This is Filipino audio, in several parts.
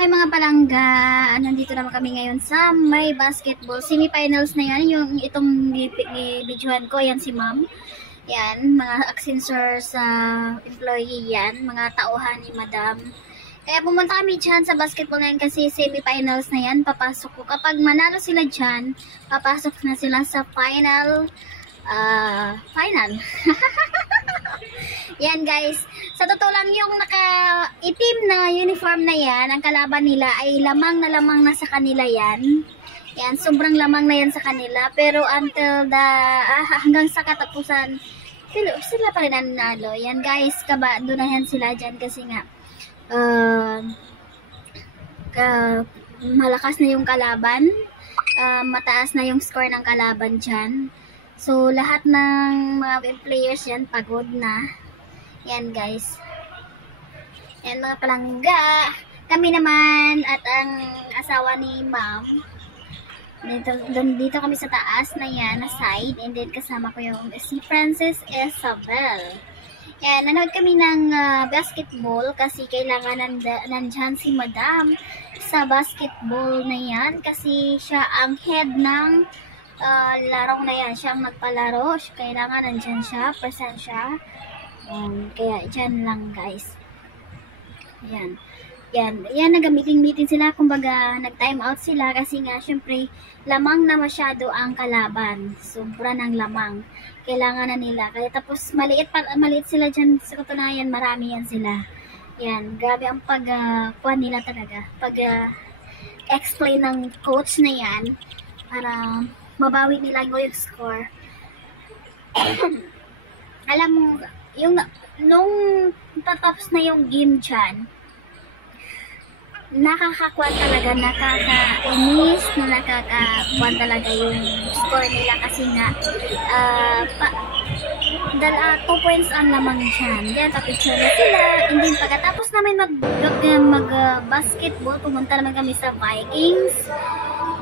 Hi mga palangga, nandito naman kami ngayon sa may basketball semifinals na yan, yung itong videoan ko, yan si ma'am. Yan, mga aksensor sa employee yan, mga tauhan ni madam. Kaya pumunta kami dyan sa basketball na yan kasi semifinals na yan, papasok ko. Kapag manalo sila dyan, papasok na sila sa final. Yan guys, sa totoo lang yung naka-itim na uniform na yan, ang kalaban nila ay lamang na sa kanila yan. Yan, sobrang lamang na yan sa kanila. Pero until hanggang sa katapusan, sila pa rin nanalo. Yan guys, kabado na yan sila dyan kasi nga, malakas na yung kalaban, mataas na yung score ng kalaban dyan. So, lahat ng mga players yan, pagod na. Yan guys. Yan mga palangga. Kami naman at ang asawa ni ma'am. Dito kami sa taas na yan, na side. And then kasama ko yung si Frances Isabel. Yan, nanood kami ng basketball kasi kailangan nandyan si madam sa basketball na yan. Kasi siya ang head ng larong na yan. Siya ang nagpalaro. Kailangan nandyan siya, present siya. Kaya dyan lang guys. Yan, nag-meeting sila, kumbaga nag-time out sila kasi nga syempre lamang na masyado ang kalaban, sobra ng lamang, kailangan na nila, kaya tapos maliit sila dyan, sa katunayan marami yan sila. Yan, grabe ang pag-kuha nila talaga, explain ng coach na yan para mabawi nila yung score. Alam mo, nung tatapos na yung game dyan, nakakakuha talaga, nakakainis na nakakakuha talaga yung score nila kasi nga 2 points ang lamang dyan. Yan, papicture na sila. And then pagkatapos namin mag-basketball, pumunta naman kami sa Vikings.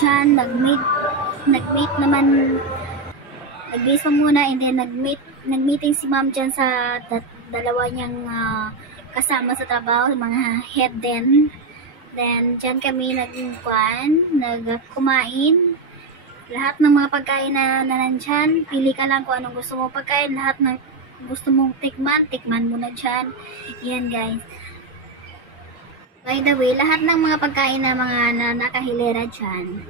Dyan, nag-meet naman, nag-base pa muna, and then nag-meeting si ma'am dyan sa dalawa niyang kasama sa trabaho, mga head din. Then, dyan kami nagkumain. Lahat ng mga pagkain na nandyan, pili ka lang kung anong gusto mo pagkain. Lahat ng gusto mong tikman mo na dyan. Yan guys. By the way, lahat ng mga pagkain na nakahilera dyan,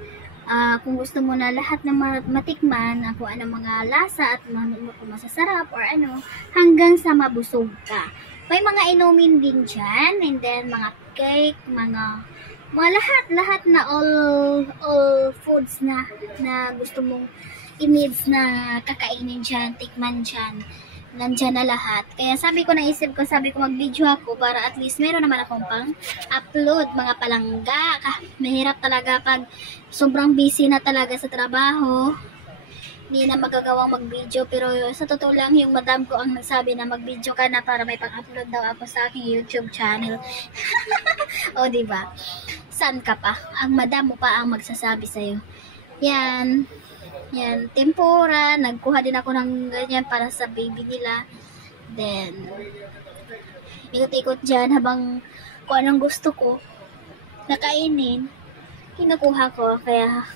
kung gusto mo na lahat ng matikman, kung anong mga lasa at kung masasarap or ano, hanggang sa mabusog ka. May mga inumin din dyan, and then mga cake, mga lahat na all foods na gusto mong i-needs na kakainin dyan, tikman dyan. Nandyan na lahat. Kaya sabi ko mag-video ako para at least meron naman akong pang-upload, mga palangga. Mahirap talaga pag sobrang busy na talaga sa trabaho. Hindi na magagawang mag-video, pero sa totoo lang yung madam ko ang nagsabi na mag-video ka na para may pang-upload daw ako sa aking YouTube channel. O diba? Saan ka pa? Ang madam mo pa ang magsasabi sa'yo. Yan, tempura. Nagkuha din ako ng ganyan para sa baby nila. Then, ikot-ikot dyan habang kung anong gusto ko nakainin, kinukuha ko, kaya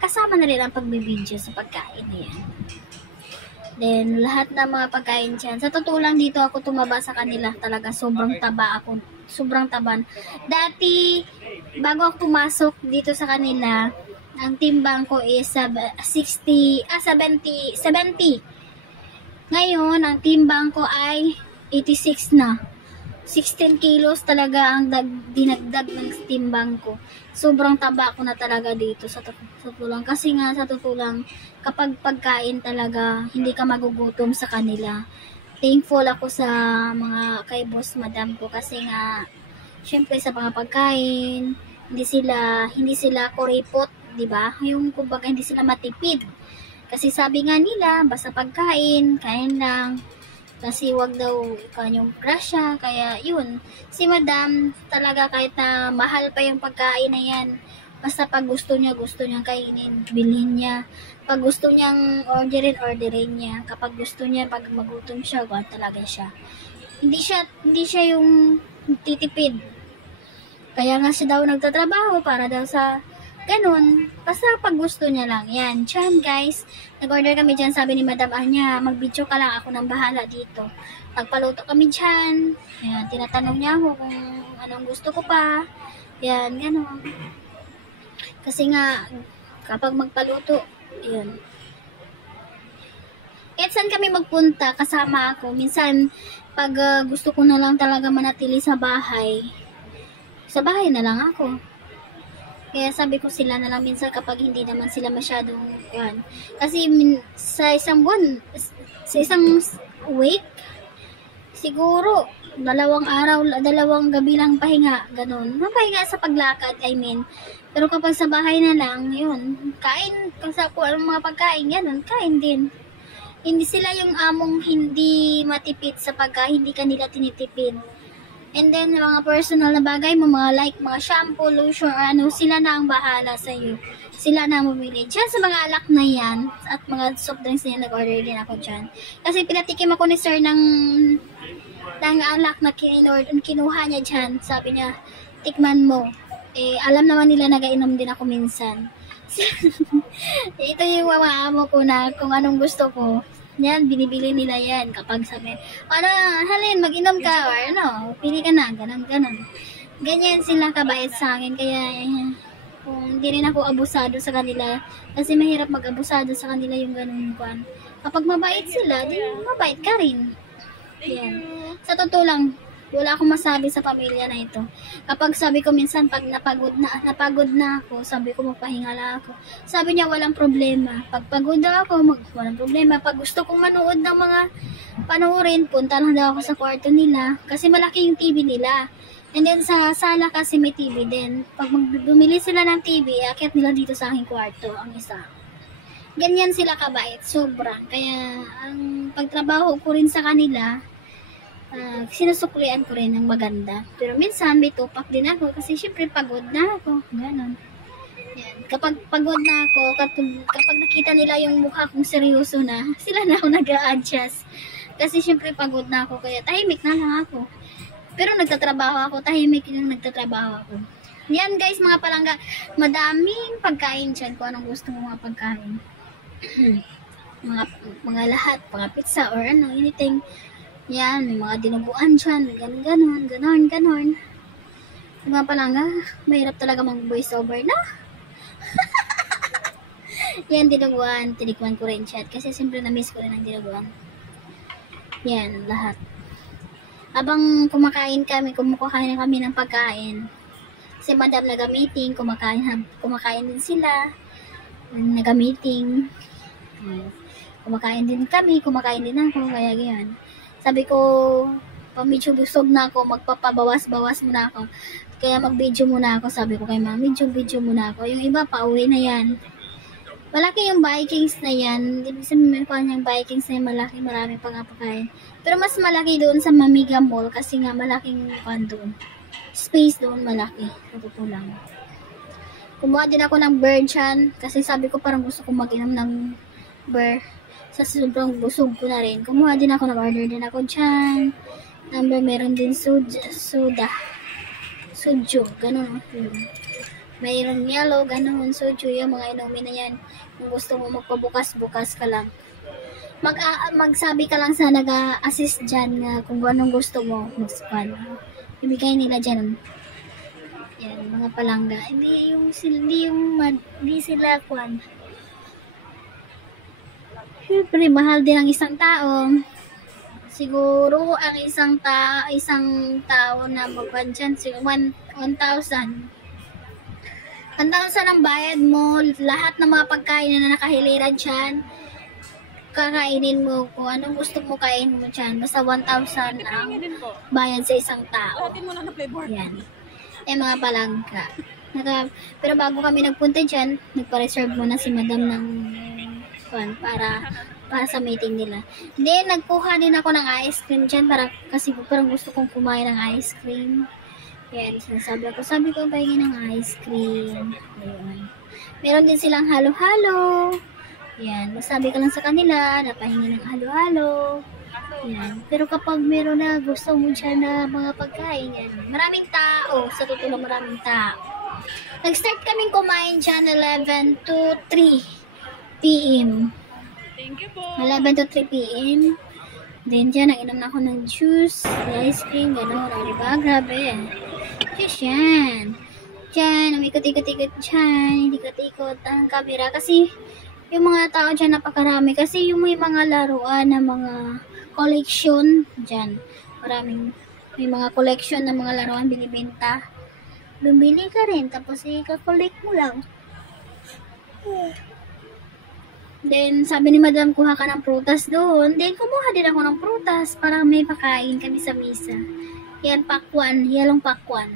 kasama na rin ang pagbibideo sa pagkain na yan. Then, lahat ng mga pagkain dyan, sa totoo lang dito ako tumaba sa kanila talaga, sobrang taba ako, sobrang taban. Dati, bago ako pumasok dito sa kanila, ang timbang ko is 70. Ngayon, ang timbang ko ay 86 na. 16 kilos talaga ang dinagdag ng timbang ko. Sobrang taba ko na talaga dito sa tutulang. Kasi nga sa tutulang, kapag pagkain talaga, hindi ka magugutom sa kanila. Thankful ako sa mga kay boss madam ko kasi nga, syempre sa mga pagkain, hindi sila kuripot, di ba? Yung kumbaga hindi sila matipid. Kasi sabi nga nila, basta pagkain, kain lang. Kasi wag daw kanyang grasya, kaya yun. Si madam talaga kahit na mahal pa yung pagkain na yan, basta pag gusto niyang kainin, bilhin niya. Pag gusto niyang orderin niya. Kapag gusto niya, pag magutom siya, talaga siya. Hindi siya yung titipid. Kaya nga siya daw nagtatrabaho para daw sa ganun. Basta pag gusto niya lang. Yan. Diyan guys. Nag-order kami dyan. Sabi ni Madam Anya, mag-video ka lang. Ako nang bahala dito. Nagpaluto kami dyan. Yan. Tinatanong niya ako kung anong gusto ko pa. Yan. Ganun. Kasi nga, kapag magpaluto, yun. Kahit saan kami magpunta, kasama ako. Minsan, pag gusto ko na lang talaga manatili sa bahay na lang ako. Kaya sabi ko sila na lang minsan kapag hindi naman sila masyadong yan. Kasi sa isang buwan, sa isang week, siguro, 2 araw, 2 gabi lang pahinga, ganun. Mapahinga sa paglakad, I mean. Pero kapag sa bahay na lang, yun, kain, kasi po, anong mga pagkain, ganun, kain din. Hindi sila yung among hindi matipid sa hindi kanila tinitipid. And then, mga personal na bagay mo, mga like, mga shampoo, lotion, or ano, sila na ang bahala sa iyo. Sila na ang bumili. Diyan sa mga alak na yan, at mga soft drinks na yan, nag-order din ako dyan. Kasi pinatikim ako ni sir ng alak na kinuha niya dyan. Sabi niya, tikman mo. Eh, alam naman nila nagainom din ako minsan. Ito yung mga amo ko na kung anong gusto ko. Yan, binibili nila yan. Kapag sabi, ano, halin, mag-inom ka, or ano, pili ka na, ganun. Ganyan sila kabait sa akin. Kaya, kung hindi rin ako abusado sa kanila, kasi mahirap mag-abusado sa kanila yung ganun kwan. Kapag mabait sila, di mabait ka rin. Yan. Sa totoo lang, wala akong masabi sa pamilya na ito. Kapag sabi ko minsan, pag napagod na ako, sabi ko magpahinga lang ako. Sabi niya, walang problema. Pag pagod na ako, walang problema. Pag gusto kong manood ng mga panoorin, punta lang daw ako sa kwarto nila. Kasi malaki yung TV nila. And then sa sala kasi may TV din. Pag bumili sila ng TV, akyat nila dito sa aking kwarto, ang isa. Ganyan sila kabait, sobra. Kaya ang pagtrabaho ko rin sa kanila, sinusuklian ko rin ng maganda. Pero minsan may tupak din ako kasi syempre pagod na ako. Ganon. Yan. Kapag pagod na ako, kapag nakita nila yung mukha kong seryoso na, sila na ako nag-a-adjust. Kasi syempre pagod na ako, kaya tahimik na lang ako. Pero nagtatrabaho ako, tahimik yung nagtatrabaho ako. Yan guys, mga palangga, madaming pagkain dyan kung anong gusto mo mga pagkain. mga lahat, mga pizza or ano, anything. Yan, may mga dinuguan dyan, ganon. Mga palangga, mahirap talaga mag-voice over na. Yan, dinuguan, tinikman ko rin chat. Kasi siyempre na-miss ko rin ang dinuguan. Yan, lahat. Habang kumakain kami ng pagkain. Si madam naga-meeting, kumakain din sila. Naga-meeting. Kumakain din kami, kumakain din ako, kaya ganyan. Sabi ko, medyo busog na ako, magpapabawas-bawas muna ako. Kaya mag-video muna ako, sabi ko kay ma'am, video muna ako. Yung iba, pauwi na yan. Malaki yung Vikings na yan. Hindi sabihin ko yung Vikings na yan, malaki, marami pang pagkain. Pero mas malaki doon sa Mamiga Mall kasi nga malaking doon. Space doon malaki. Totoo lang. Kumuha din ako ng beer dyan kasi sabi ko parang gusto kong mag-inom ng beer. Sa sobrang busog ko na rin. Kumuha din ako, nag-order din ako dyan. Meron din soda. Suju, ganun. Mayroon yellow, ganun, soju, yung mga inumin na yan. Kung gusto mo magpabukas-bukas ka lang. Magsabi ka lang sa nag-assist dyan nga kung anong gusto mo. Ibigay nila dyan. Yan, mga palangga. Hindi sila kwan. Siyempre, mahal din ang isang tao. Siguro, ang isang tao na magpan dyan, 1,000. 1,000 ang bayad mo, lahat ng mga pagkain na nakahiliran dyan, kakainin mo kung anong gusto mo kainin mo dyan. Basta 1,000 ang bayad sa isang tao. Yan. Mga palangga. Pero bago kami nagpunta dyan, nagpa-reserve muna si madam ng para sa meeting nila. Then, nagkuha din ako ng ice cream dyan kasi parang gusto kong kumain ng ice cream. Yan, sabi ko, pahingin ng ice cream. Ayun. Meron din silang halo-halo. Yan, masabi ka lang sa kanila na pahingin ng halo-halo. Yan. Pero kapag meron na gusto mo dyan na mga pagkain, yan. Maraming tao. Sa totoo lang, maraming tao. Nag-start kaming kumain dyan 11 to 3 p.m. Thank you po. 11 to 3 p.m. Then dyan, nag-inom na ako ng juice, ice cream, gano'n. O, diba? Grabe. Just yan. Dyan, umikot-ikot-ikot dyan. Ikot-ikot ang camera. Kasi, yung mga tao dyan napakarami. Kasi yung may mga laruan na mga collection dyan. May mga collection na mga laruan binibenta. Bumili ka rin, tapos i-collect mo lang. Then, sabi ni madam, kuha ka ng prutas doon. Then, kumuha din ako ng prutas para may pakain kami sa misa. Yan, pakwan. Yalong pakwan.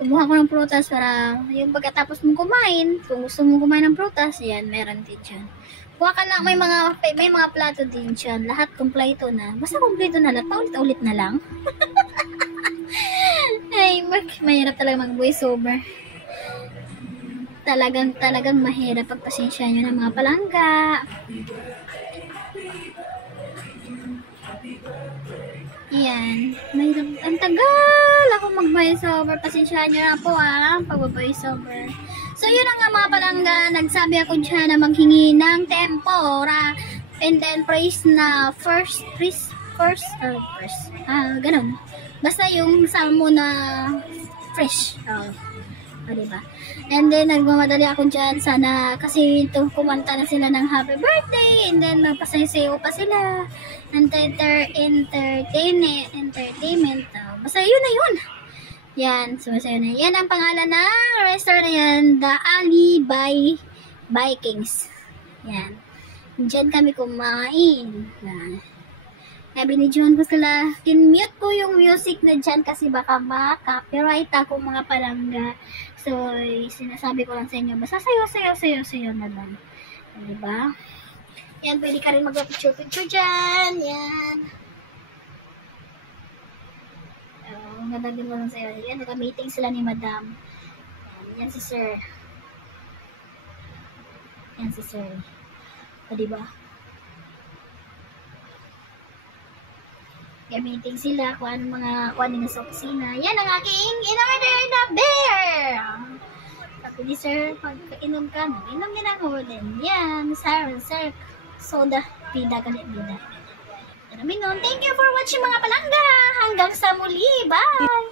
Kumuha ko ng prutas para yung pagkatapos mong kumain, kung gusto mong kumain ng prutas, yan, meron din dyan. Kuha ka lang, may mga plato din dyan. Lahat kompleto na. Basta kompleto na lang, paulit-ulit na lang. Ay, mahirap talaga mag-voice over. Talagang mahirap pagpasensya nyo ng mga palangga. Yan. Mahirap. Ang tagal ako mag-voice over. Pasensya nyo na po pag-voice over. So, yun na nga mga palangga. Nagsabi ako dyan na maghingi ng tempura. And then, praise na first. Ganun. Basta yung salmo na fresh. Diba? And then, nagmamadali ako dyan. Sana, kasi ito, kumanta na sila ng happy birthday. And then, magpasayaw pa sila. Entertainment. Basta yun na yun. Yan. So, yun na. Yan ang pangalan ng restaurant na yan. The Ali by Vikings. Yan. Diyan kami kumain. Sabi ni John ko sila, kinmute ko yung music na dyan kasi baka maka-copyright ako mga palangga. So, sinasabi ko lang sa inyo, basta sayo na lang. Diba? Yan, pwede ka rin mag-picture dyan. Yan. Ganda-ganda mo lang sa'yo. Yan, nag-meeting sila ni Madam. Yan si Sir. O, diba? Gamitin sila kung anong mga nila sa opisina. Yan ang aking in-order na beer! Sabi ni Sir, pagka-inom ka, nag-inom din ako din. Yan, Sir, soda, bida. Thank you for watching mga palangga! Hanggang sa muli! Bye!